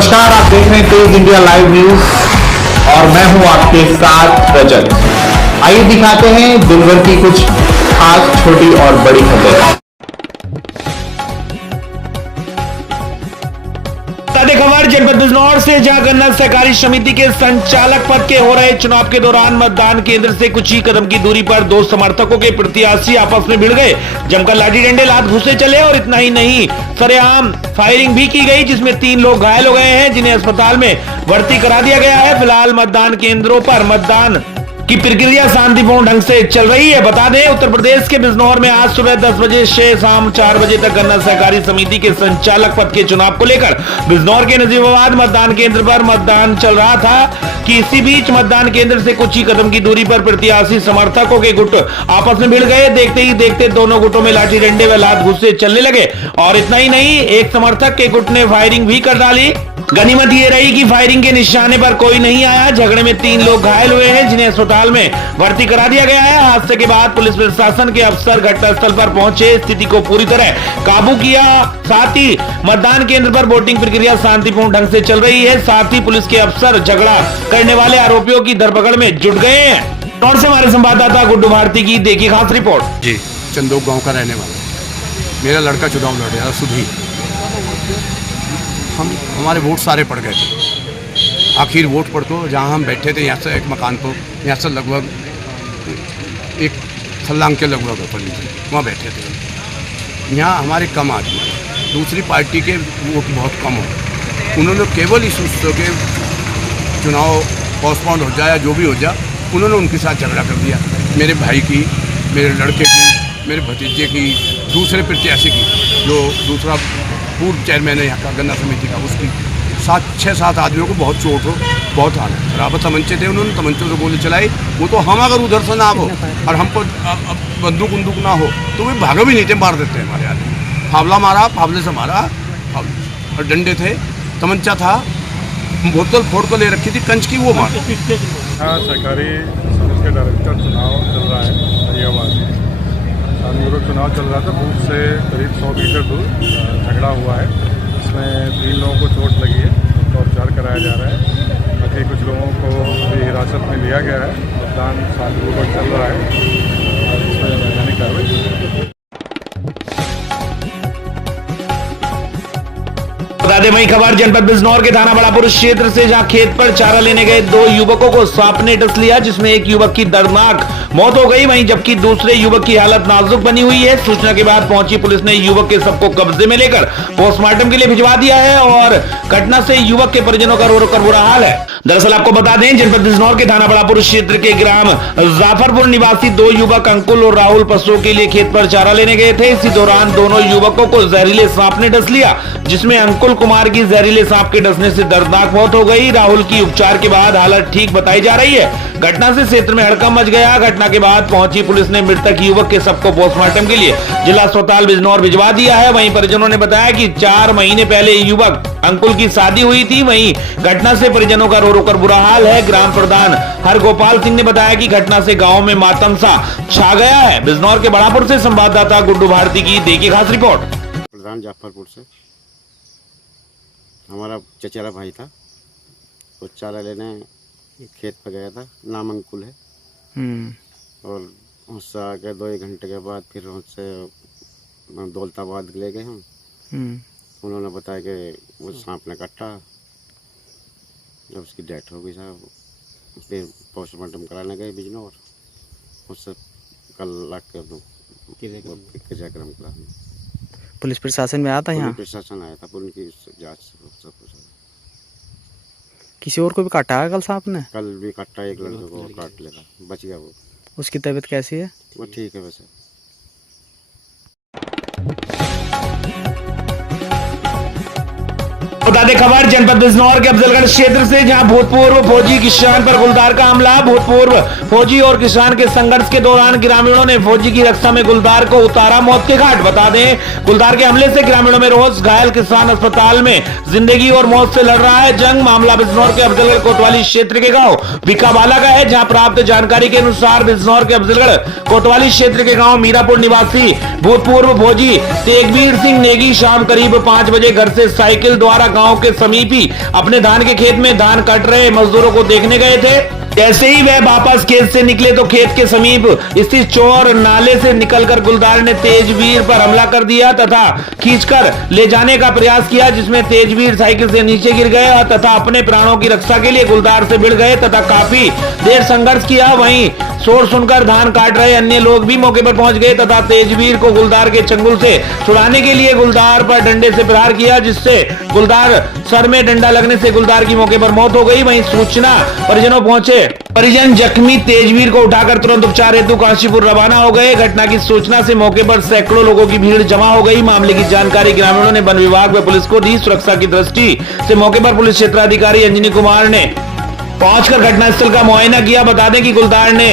नमस्कार, आप देख रहे हैं तेज इंडिया लाइव न्यूज और मैं हूं आपके साथ रजत। आइए दिखाते हैं दिन भर की कुछ खास छोटी और बड़ी खबरें। खबर जनपद बिजनौर से, जहां गन्ना सहकारी समिति के संचालक पद के हो रहे चुनाव के दौरान मतदान केंद्र से कुछ ही कदम की दूरी पर दो समर्थकों के प्रत्याशी आपस में भिड़ गए। जमकर लाठी डंडे लात घुसे चले और इतना ही नहीं, सरेआम फायरिंग भी की गई, जिसमें 3 लोग घायल हो गए हैं, जिन्हें अस्पताल में भर्ती करा दिया गया है। फिलहाल मतदान केंद्रों पर मतदान की प्रक्रिया शांतिपूर्ण ढंग से चल रही है। बता दें, उत्तर प्रदेश के बिजनौर में आज सुबह 10 बजे से शाम 4 बजे तक गन्ना सहकारी समिति के संचालक पद के चुनाव को लेकर बिजनौर के नजीबाबाद मतदान केंद्र पर मतदान चल रहा था कि इसी बीच मतदान केंद्र से कुछ ही कदम की दूरी पर प्रत्याशी समर्थकों के गुट आपस में भिड़ गए। देखते ही देखते दोनों गुटों में लाठी डंडे व लात घुसे चलने लगे और इतना ही नहीं, एक समर्थक के गुट ने फायरिंग भी कर डाली। गनीमत ये रही कि फायरिंग के निशाने पर कोई नहीं आया। झगड़े में 3 लोग घायल हुए हैं, जिन्हें अस्पताल में भर्ती करा दिया गया है। हादसे के बाद पुलिस प्रशासन के अफसर घटनास्थल पर पहुंचे, स्थिति को पूरी तरह काबू किया। साथ ही मतदान केंद्र पर वोटिंग प्रक्रिया शांतिपूर्ण ढंग से चल रही है। साथ ही पुलिस के अफसर झगड़ा करने वाले आरोपियों की धरपकड़ में जुट गए हैं। और से हमारे संवाददाता गुड्डू भारती की देखिए खास रिपोर्ट। जी, चंदोक गांव का रहने वाला मेरा लड़का चुनाव लड़ रहा सुधीर। हमारे वोट सारे पड़ गए थे। आखिर वोट पड़ तो जहाँ हम बैठे थे, यहाँ से एक मकान को, यहाँ से लगभग एक फल्लांग के लगभग ऊपर नीचे वहाँ बैठे थे। यहाँ हमारे कम आदमी थे, दूसरी पार्टी के वोट बहुत कम हो। उन्होंने केवल इस सोचते के चुनाव पोस्टपोन हो जाए, जो भी हो जाए, उन्होंने उनके साथ झगड़ा कर दिया। मेरे भाई की, मेरे लड़के की, मेरे भतीजे की, दूसरे प्रत्याशी की, जो दूसरा पूर्व चेयरमैन है यहाँ का गन्ना समिति का, उसकी 6-7 आदमियों को बहुत चोट हो, बहुत हाल है। बराबर तमंचे थे, उन्होंने तमंचों से गोली चलाई। वो तो हम अगर उधर से ना हो और हमको बंदूक उंदूक ना हो तो वे भागे भी नहीं थे, मार देते हमारे आदमी। फावला मारा, फावले से मारा, और डंडे थे, तमंचा था, बोतल फोड़ को ले रखी थी कंच की, वो मार। हाँ, सहकारी समिति के डायरेक्टर चुनाव चल रहा है नजीबाबाद में। शांतिपूर्वक चुनाव चल रहा था। बूथ से करीब 100 मीटर दूर झगड़ा हुआ है। इसमें 3 लोगों को चोट लगी है, उनका उपचार कराया जा रहा है। बाकी कुछ लोगों को भी हिरासत में लिया गया है। मतदान शांतिपूर्वक चल रहा है और इसमें वैधानिक कार्रवाई। वही खबर जनपद बिजनौर के थाना बड़ापुर क्षेत्र से, जहां खेत पर चारा लेने गए 2 युवकों को सांप ने डस लिया, जिसमें एक युवक की दर्दनाक मौत हो गई, वहीं जबकि दूसरे युवक की हालत नाजुक बनी हुई है। सूचना के बाद पहुंची पुलिस ने युवक के शव को कब्जे में लेकर पोस्टमार्टम के लिए भिजवा दिया है और घटना से युवक के परिजनों का रो रो कर बुरा हाल है। दरअसल आपको बता दें, जनपद बिजनौर के थाना बड़ापुर क्षेत्र के ग्राम जाफरपुर निवासी 2 युवक अंकुल और राहुल पशुओं के लिए खेत पर चारा लेने गए थे। इसी दौरान दोनों युवकों को जहरीले सांप ने डस लिया, जिसमें अंकुल कुमार की जहरीले सांप के डसने से दर्दनाक मौत हो गई। राहुल की उपचार के बाद हालत ठीक बताई जा रही है। घटना से क्षेत्र में हड़कंप मच गया। घटना के बाद पहुंची पुलिस ने मृतक युवक के शव को पोस्टमार्टम के लिए जिला अस्पताल बिजनौर भिजवा दिया है। वहीं परिजनों ने बताया कि 4 महीने पहले युवक अंकुल की शादी हुई थी। वहीं घटना से परिजनों का रो रो कर बुरा हाल है। ग्राम प्रधान हरगोपाल सिंह ने बताया कि घटना से गांव में मातम सा छा गया है। बिजनौर के बड़ापुर से संवाददाता गुड्डू भारती की देखिए खास रिपोर्ट। प्रधान जाफरपुर से हमारा चचेरा भाई था, वो चारा लेने खेत पर गया था। नाम अंकुल है। और उससे आगे 2-1 घंटे के बाद फिर उससे दौलताबाद ले गए हम। उन्होंने बताया कि वो सांप ने काटा, जब उसकी डेथ हो गई साहब। फिर पोस्टमार्टम कराने गए बिजनौर, उससे कल लाख कर दो क्रियाक्रम करा। पुलिस प्रशासन में आया था यहाँ? प्रशासन आया था, उनकी जांच सब कुछ। किसी और को भी काटा है कल सांप ने? कल भी काटा, एक लड़के को काट लेगा, बच गया वो। उसकी तबीयत कैसी है? वो ठीक है वैसे। बता दें खबर जनपद बिजनौर के अफजलगढ़ क्षेत्र से, जहां भूतपूर्व फौजी किसान पर गुलदार का हमला। भूतपूर्व फौजी और किसान के संघर्ष के दौरान ग्रामीणों ने फौजी की रक्षा में गुलदार को उतारा मौत के घाट। बता दें, गुलदार के हमले से ग्रामीणों में रोष, घायल किसान अस्पताल में जिंदगी और मौत से लड़ रहा है जंग। मामला बिजनौर के अफजलगढ़ कोतवाली क्षेत्र के गाँव भिकाबाला का है, जहाँ प्राप्त जानकारी के अनुसार बिजनौर के अफजलगढ़ कोतवाली क्षेत्र के गाँव मीरापुर निवासी भूतपूर्व फौजी तेगवीर सिंह नेगी शाम करीब 5 बजे घर से साइकिल द्वारा गाँव गांव के समीप ही अपने धान के खेत में धान काट रहे मजदूरों को देखने गए थे। जैसे ही वह वापस खेत से निकले तो खेत के समीप स्थित चौर नाले से निकलकर गुलदार ने तेजवीर पर हमला कर दिया तथा खींचकर ले जाने का प्रयास किया, जिसमें तेजवीर साइकिल से नीचे गिर गए और तथा अपने प्राणों की रक्षा के लिए गुलदार से भिड़ गए तथा काफी देर संघर्ष किया। वहीं शोर सुनकर धान काट रहे अन्य लोग भी मौके पर पहुंच गए तथा तेजवीर को गुलदार के चंगुल से छुड़ाने के लिए गुलदार पर डंडे से प्रहार किया, जिससे गुलदार सर में डंडा लगने से गुलदार की मौके पर मौत हो गई। वहीं सूचना परिजनों पहुंचे, परिजन जख्मी तेजवीर को उठाकर तुरंत उपचार हेतु काशीपुर रवाना हो गए। घटना की सूचना से मौके पर सैकड़ों लोगों की भीड़ जमा हो गई। मामले की जानकारी ग्रामीणों ने वन विभाग व पुलिस को दी। सुरक्षा की दृष्टि से मौके पर पुलिस क्षेत्राधिकारी अंजनी कुमार ने पहुंचकर घटनास्थल का मुआयना किया। बता दें कि गुलदार ने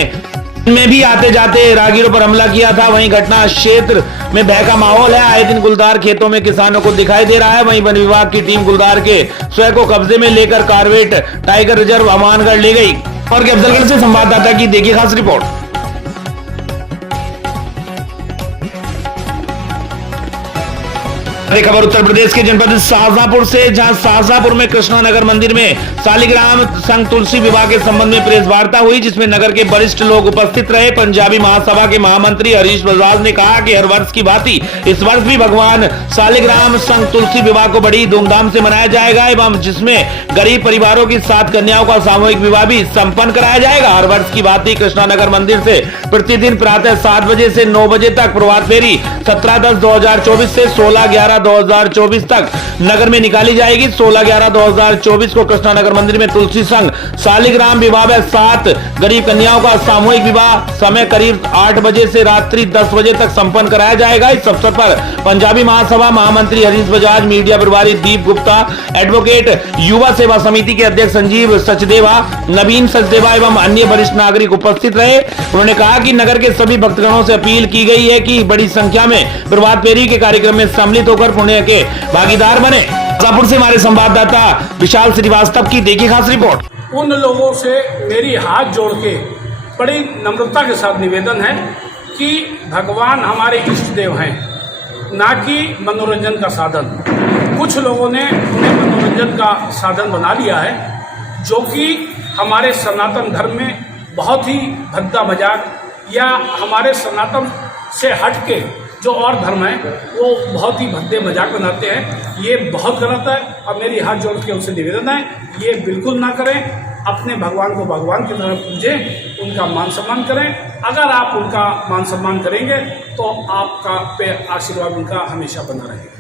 में भी आते जाते राहगीरों पर हमला किया था। वहीं घटना क्षेत्र में भय का माहौल है। आए दिन गुलदार खेतों में किसानों को दिखाई दे रहा है। वहीं वन विभाग की टीम गुलदार के स्वयं को कब्जे में लेकर कारवेट टाइगर रिजर्व अमानगढ़ ले गई। और के अफजलगढ़ से संवाददाता की देखिए खास रिपोर्ट। खबर उत्तर प्रदेश के जनपद शाहजहांपुर से, जहां शाहजहांपुर में कृष्णा नगर मंदिर में शालिग्राम संघ तुलसी विवाह के संबंध में प्रेस वार्ता हुई, जिसमें नगर के वरिष्ठ लोग उपस्थित रहे। पंजाबी महासभा के महामंत्री हरीश बजाज ने कहा कि हर वर्ष की भांति इस वर्ष भी भगवान शालिग्राम संघ तुलसी विवाह को बड़ी धूमधाम से मनाया जाएगा एवं जिसमें गरीब परिवारों की 7 कन्याओं का सामूहिक विवाह भी संपन्न कराया जाएगा। हर वर्ष की भांति कृष्णा नगर मंदिर से प्रतिदिन प्रातः 7 बजे से 9 बजे तक प्रभात फेरी 17/10/2024 से 16/11/2024 तक नगर में निकाली जाएगी। 16/11/2024 को कृष्णा नगर मंदिर में तुलसी संघ शालिग्राम विवाह में 7 गरीब कन्याओं का सामूहिक विवाह समय करीब 8 बजे से रात्रि 10 बजे तक संपन्न कराया जाएगा। इस अवसर पर पंजाबी महासभा महामंत्री हरीश बजाज, मीडिया प्रभारी दीप गुप्ता, एडवोकेट युवा सेवा समिति के अध्यक्ष संजीव सचदेवा, नवीन सचदेवा एवं अन्य वरिष्ठ नागरिक उपस्थित रहे। उन्होंने कहा कि नगर के सभी भक्तगणों से अपील की गई है कि बड़ी संख्या में प्रभात फेरी के कार्यक्रम में सम्मिलित होकर पुण्य के भागीदार बने। शाहजहांपुर से हमारे संवाददाता विशाल श्रीवास्तव की देखिए खास रिपोर्ट। उन लोगों से मेरी हाथ जोड़ के बड़ी नम्रता के साथ निवेदन है कि भगवान हमारे इष्ट देव हैं, ना कि मनोरंजन का साधन। कुछ लोगों ने उन्हें मनोरंजन का साधन बना लिया है, जो कि हमारे सनातन धर्म में बहुत ही भद्दा मजाक या हमारे सनातन से हट के जो और धर्म है वो बहुत ही भद्दे मजाक बनाते हैं। ये बहुत गलत है और मेरी हाथ जोड़ के उनसे निवेदन है ये बिल्कुल ना करें। अपने भगवान को भगवान की तरह पूजें, उनका मान सम्मान करें। अगर आप उनका मान सम्मान करेंगे तो आपका पे आशीर्वाद उनका हमेशा बना रहेगा।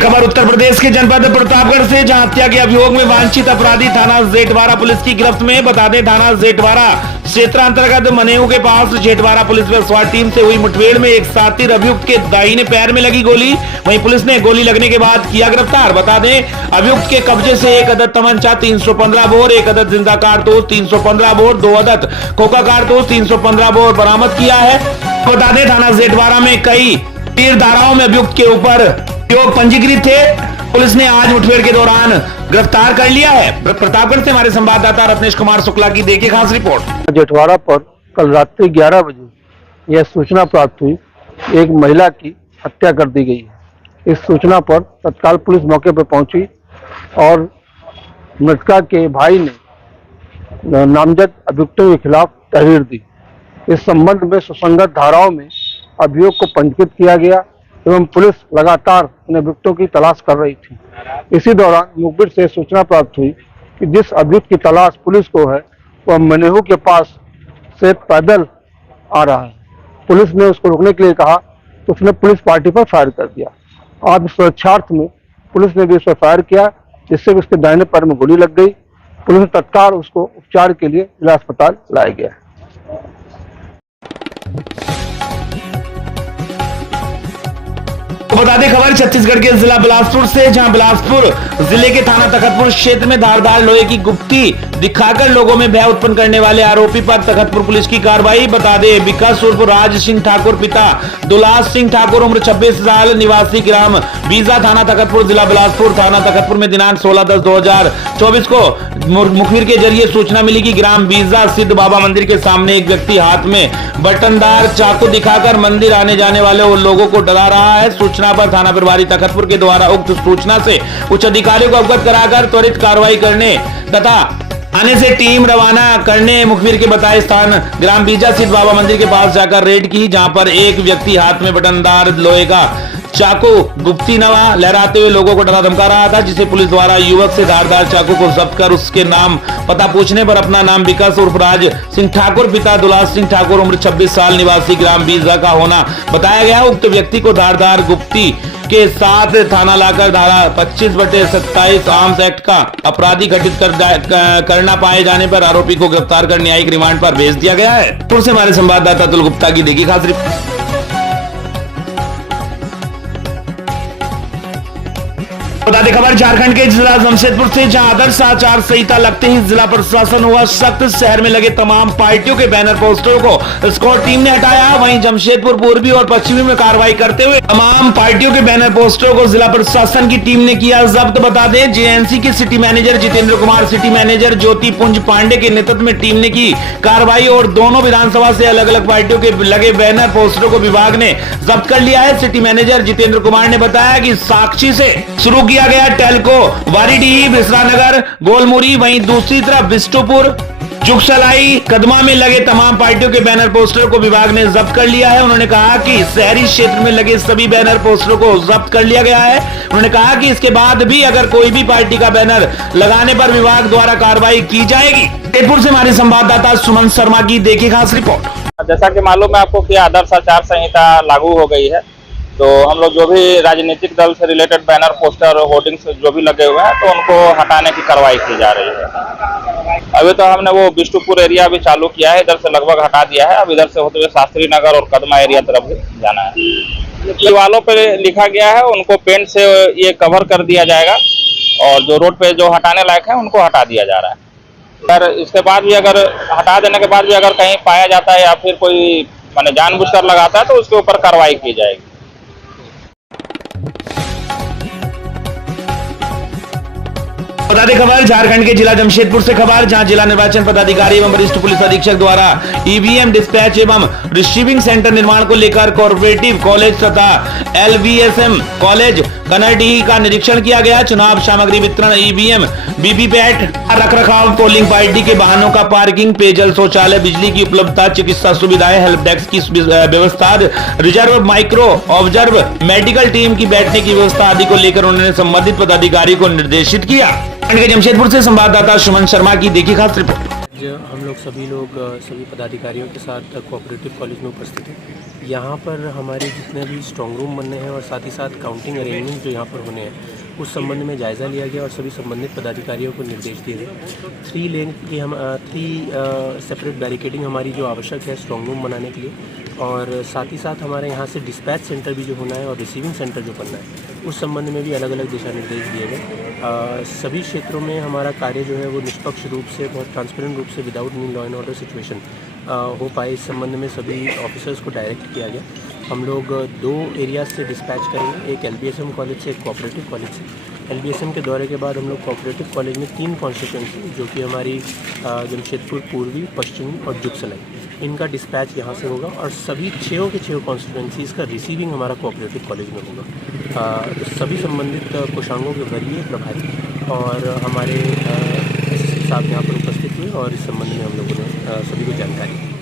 खबर उत्तर प्रदेश के जनपद प्रतापगढ़ से, जहां हत्या के अभियोग में वांछित अपराधी थाना जेठवाड़ा पुलिस की गिरफ्त में। बता दें थाना जेठवाड़ा क्षेत्र अंतर्गत मनेऊ के पास जेठवाड़ा पुलिस व स्वाट टीम से हुई मुठभेड़ में एक साथी अभियुक्त के दाहिने पैर में लगी गोली। वहीं पुलिस ने गोली लगने के बाद किया गिरफ्तार। बता दें अभियुक्त के कब्जे से एक अदद तमंचा 315 बोर, एक अदद जिंदा कारतूस 315 बोर, 2 अदद खोखा कारतूस 315 बोर बरामद किया है। बता दें थाना जेठवाड़ा में कई तीर धाराओं में अभियुक्त के ऊपर पंजीकृत थे। पुलिस ने आज मुठभेड़ के दौरान गिरफ्तार कर लिया है। प्रतापगढ़ से हमारे संवाददाता रत्नेश कुमार शुक्ला की देखिए खास रिपोर्ट। जेठवाड़ा पर कल रात्रि 11 बजे यह सूचना प्राप्त हुई, एक महिला की हत्या कर दी गई है। इस सूचना पर तत्काल पुलिस मौके पर पहुंची और मृतका के भाई ने नामजद अभियुक्तों के खिलाफ तहरीर दी। इस संबंध में सुसंगत धाराओं में अभियोग को पंजीकृत किया गया एवं पुलिस लगातार इन अभियुक्तों की तलाश कर रही थी। इसी दौरान मुखबिर से सूचना प्राप्त हुई कि जिस अभियुक्त की तलाश पुलिस को है वह मनेहू के पास से पैदल आ रहा है। पुलिस ने उसको रोकने के लिए कहा तो उसने पुलिस पार्टी पर फायर कर दिया। आज सुरक्षार्थ में पुलिस ने भी उस पर फायर किया, जिससे उसके दाहिने पैर में गोली लग गई। पुलिस ने तत्काल उसको उपचार के लिए जिला अस्पताल लाया गया। बता दें खबर छत्तीसगढ़ के जिला बिलासपुर से, जहां बिलासपुर जिले के थाना तखतपुर क्षेत्र में धारदार लोहे की गुप्ती दिखाकर लोगों में भय उत्पन्न करने वाले आरोपी पर तखतपुर पुलिस की कार्रवाई। बता दें विकास उर्फ राज सिंह ठाकुर पिता दुलास सिंह ठाकुर उम्र 26 साल निवासी ग्राम बीजा थाना तखतपुर जिला बिलासपुर थाना तखतपुर में दिनांक 16/10/2024 को मुखबिर के जरिए सूचना मिली कि ग्राम बीजा सिद्ध बाबा मंदिर के सामने एक व्यक्ति हाथ में बटनदार चाकू दिखाकर मंदिर आने जाने वाले लोगों को डरा रहा है। सूचना पर थाना प्रभारी तखतपुर के द्वारा उक्त सूचना से उच्च अधिकारियों को अवगत कराकर त्वरित कार्रवाई करने तथा आने से टीम रवाना करने मुखबिर के बताए स्थान ग्राम बीजा सिद्ध बाबा मंदिर के पास जाकर रेड की, जहां पर एक व्यक्ति हाथ में बटनदार लोहे का चाकू गुप्ती नवा लहराते हुए लोगों को डरा धमका रहा था, जिसे पुलिस द्वारा युवक से धारदार चाकू को जब्त कर उसके नाम पता पूछने पर अपना नाम विकास उर्फ राज सिंह ठाकुर पिता दुलास सिंह ठाकुर उम्र 26 साल निवासी ग्राम बीजा का होना बताया गया। उक्त व्यक्ति को धारदार गुप्ती के साथ थाना लाकर धारा 25/27 आर्म्स एक्ट का अपराधी घटित करना पाए जाने पर आरोपी को गिरफ्तार कर न्यायिक रिमांड पर भेज दिया गया है। पुर से हमारे संवाददाता अतुल गुप्ता की देखी खास रिपोर्ट। बता दें खबर झारखंड के जिला जमशेदपुर से, जहां आदर्श आचार संहिता लगते ही जिला प्रशासन हुआ सख्त। शहर में लगे तमाम पार्टियों के बैनर पोस्टरों को स्क्वाड टीम ने हटाया। वहीं जमशेदपुर पूर्वी और पश्चिमी में कार्रवाई करते हुए तमाम पार्टियों के बैनर पोस्टरों को जिला प्रशासन की टीम ने किया जब्त। बता दें जेएनसी के city manager Jitendra Kumar, city manager Jyoti Punj Pandey के नेतृत्व में टीम ने की कार्रवाई और दोनों विधानसभा से अलग अलग पार्टियों के लगे बैनर पोस्टरों को विभाग ने जब्त कर लिया है। सिटी मैनेजर जितेंद्र कुमार ने बताया कि साक्षी से शुरू किया गया टेल्को वारीडीह विश्रानगर गोलमुरी, वहीं दूसरी तरफ बिष्टुपुर जुगसलाई कदमा में लगे तमाम पार्टियों के बैनर पोस्टर को विभाग ने जब्त कर लिया है। उन्होंने कहा कि शहरी क्षेत्र में लगे सभी बैनर पोस्टरों को जब्त कर लिया गया है। उन्होंने कहा कि इसके बाद भी अगर कोई भी पार्टी का बैनर लगाने पर विभाग द्वारा कार्रवाई की जाएगी। जयपुर से हमारे संवाददाता सुमन शर्मा की देखी खास रिपोर्ट। जैसा कि मालूम है आपको कि आदर्श आचार संहिता लागू हो गई है, तो हम लोग जो भी राजनीतिक दल से रिलेटेड बैनर पोस्टर होर्डिंग्स जो भी लगे हुए हैं तो उनको हटाने की कार्रवाई की जा रही है। अभी तो हमने वो बिष्टुपुर एरिया भी चालू किया है, इधर से लगभग हटा दिया है। अब इधर से होते हुए शास्त्री नगर और कदमा एरिया तरफ भी जाना है। दीवालों पे लिखा गया है उनको पेंट से ये कवर कर दिया जाएगा और जो रोड पे जो हटाने लायक है उनको हटा दिया जा रहा है। पर इसके बाद भी अगर हटा देने के बाद भी अगर कहीं पाया जाता है या फिर कोई माने जानबूझकर लगाता है तो उसके ऊपर कार्रवाई की जाएगी। बता दें खबर झारखंड के जिला जमशेदपुर से खबर, जहां जिला निर्वाचन पदाधिकारी एवं वरिष्ठ पुलिस अधीक्षक द्वारा ईवीएम डिस्पैच एवं रिसीविंग सेंटर निर्माण को लेकर कोऑपरेटिव कॉलेज तथा एलवीएसएम कॉलेज कनरडीह का निरीक्षण किया गया। चुनाव सामग्री वितरण, ईवीएम, वीवीपैट रखरखाव, पोलिंग पार्टी के वाहनों का पार्किंग, पेयजल, शौचालय, बिजली की उपलब्धता, चिकित्सा सुविधाएं, हेल्प डेस्क की व्यवस्था, reserve micro observe medical team की बैठने की व्यवस्था आदि को लेकर उन्होंने संबंधित पदाधिकारी को निर्देशित किया। जमशेदपुर से संवाददाता सुमन शर्मा की देखी खास रिपोर्ट। हम लोग सभी पदाधिकारियों के साथ कोऑपरेटिव कॉलेज में उपस्थित हैं। यहाँ पर हमारे जितने भी स्ट्रॉन्ग रूम बनने हैं और साथ ही साथ काउंटिंग अरेंजमेंट जो यहाँ पर होने हैं उस संबंध में जायज़ा लिया गया और सभी संबंधित पदाधिकारियों को निर्देश दिए गए। 3 लेन की हम 3 सेपरेट बैरिकेडिंग हमारी जो आवश्यक है स्ट्रॉन्ग रूम बनाने के लिए, और साथ ही साथ हमारे यहाँ से डिस्पैच सेंटर भी जो होना है और रिसीविंग सेंटर जो बनना है उस संबंध में भी अलग अलग दिशा निर्देश दिए गए। सभी क्षेत्रों में हमारा कार्य जो है वो निष्पक्ष रूप से, बहुत ट्रांसपेरेंट रूप से, without knee law and order situation हो पाए, इस संबंध में सभी ऑफिसर्स को डायरेक्ट किया गया। हम लोग 2 एरियाज से डिस्पैच करेंगे, एक एलबीएसएम कॉलेज से, एक कोऑपरेटिव कॉलेज से। एलबीएसएम के दौरे के बाद हम लोग कोऑपरेटिव कॉलेज में 3 कॉन्स्टिट्यूंसी जो कि हमारी जमशेदपुर पूर्वी, पश्चिमी और जुगसलाई, इनका डिस्पैच यहाँ से होगा और सभी 6 के 6 कॉन्स्टिट्यूंसीज का रिसीविंग हमारा कोऑपरेटिव कॉलेज में होगा। तो सभी संबंधित कोषांगों के वरीय प्रभारी और हमारे एसएसपी साहब यहाँ पर उपस्थित हुए और इस संबंध में हम लोगों ने सभी को जानकारी दी।